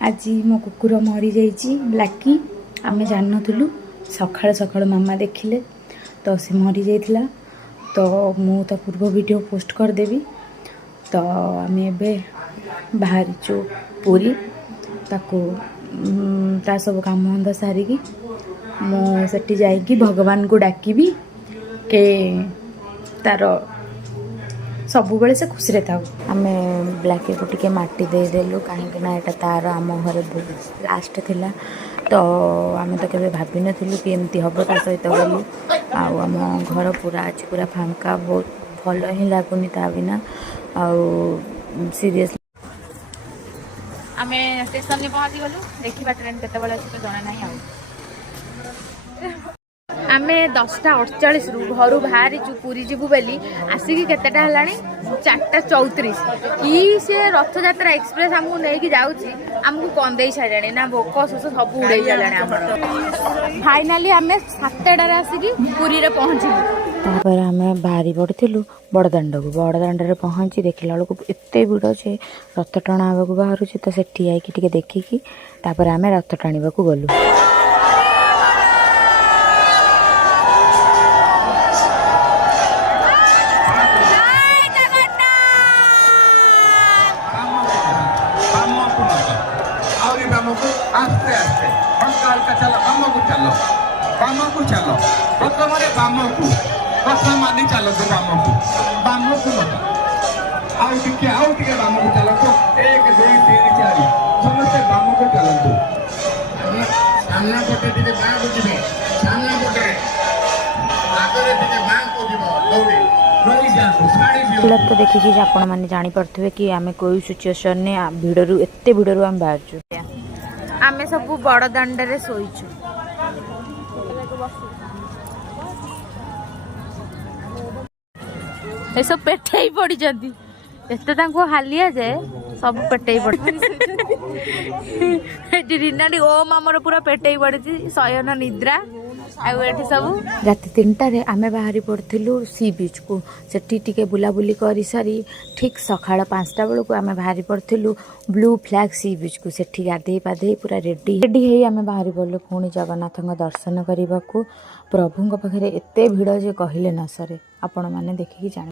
आज मो कुकुर मरी जाइए ब्लैकी आमे जान नु सकाळ सकाळ मामा देखिले तो से मरी जाइथिला तो मु तो पूर्व वीडियो पोस्ट कर देबी। तो आमे एबे बाहरीचु पूरी ताको ता सब काम धंदा सारिकी मु सेठी जाइकी भगवान को डाकिबी के तार सब बेले से खुशी रे थाउ। आमे ब्लैकी को टिके माटी दे देलु कहीं ना एटा तार आम घर लास्ट थिला तो आमे तो केबे भाबी नथिलु कि एमती हबो ता सहित बोली आम घर पूरा आज पूरा फांका बहुत भल ही लागुनी ता बिना सीरियस। आमे स्टेशन में पहुंची गलु देखिबा ट्रेन केते बेले से तो जणा नाही आमे 10:48 घर बाहरी पूरी जीवु बेली आसिकी केतेटा हलाणी 4:34 कि से रथ यात्रा एक्सप्रेस हमको नहीं जाऊँगी आमको कंदे सारे ना भोक शोष सब उड़े सारे। फाइनाली आमे 7टार आसिकी पुरी रे पहुँचलु तापर आमे बाहरी पड़ू बड़दाण्ड को बड़दाण्ड रे पहुँची देखला बेलू एत भिड़ से रथ टणा आवाक बाहर तो सेठी आईकी देखिकी तापर आमे रथ टाणा गलु। आस्ते आस्ते हल्का हल्का चलो बाम को चलो प्रथम बाम को कथा मानी चलो तो बाम को मत आउ टिके बाम को चलो तो 1 2 3 4 समस्त बाम को चलतु सामना पटे टिके बाम को जिवे सामना पटे आगरे टिके बाम को जिवो दौड़ी रही जा साड़ी तो देखिए आपण मैंने जापे कि आम कोई सिचुएशन ने भिड़ू एत भिड़ू आम बाहर आमे सब बड़ दाण्ड रे सोईचु ए सब पेठे पड़ी जाती एत हालिया जाए सब पेटे पड़ी रिनाडी ओम आमर पूरा पेटे पड़ी शयन निद्रा आठ सब रात 3टार आमे बाहरी पड़ू सी बीच को सेठी टिके बुलाबुली कर सारी ठीक सकाळ 5टा बेलू आमे बाहरी पड़ू ब्लू फ्लैग सी बीच को सेठी गाधे पाधे पूरा रेडी है आमे बाहरी पड़ू पुणी जगन्नाथ दर्शन करने को प्रभु पाखे एत भिड़ जे कहले न सरे आपण मैंने देखिकी जान।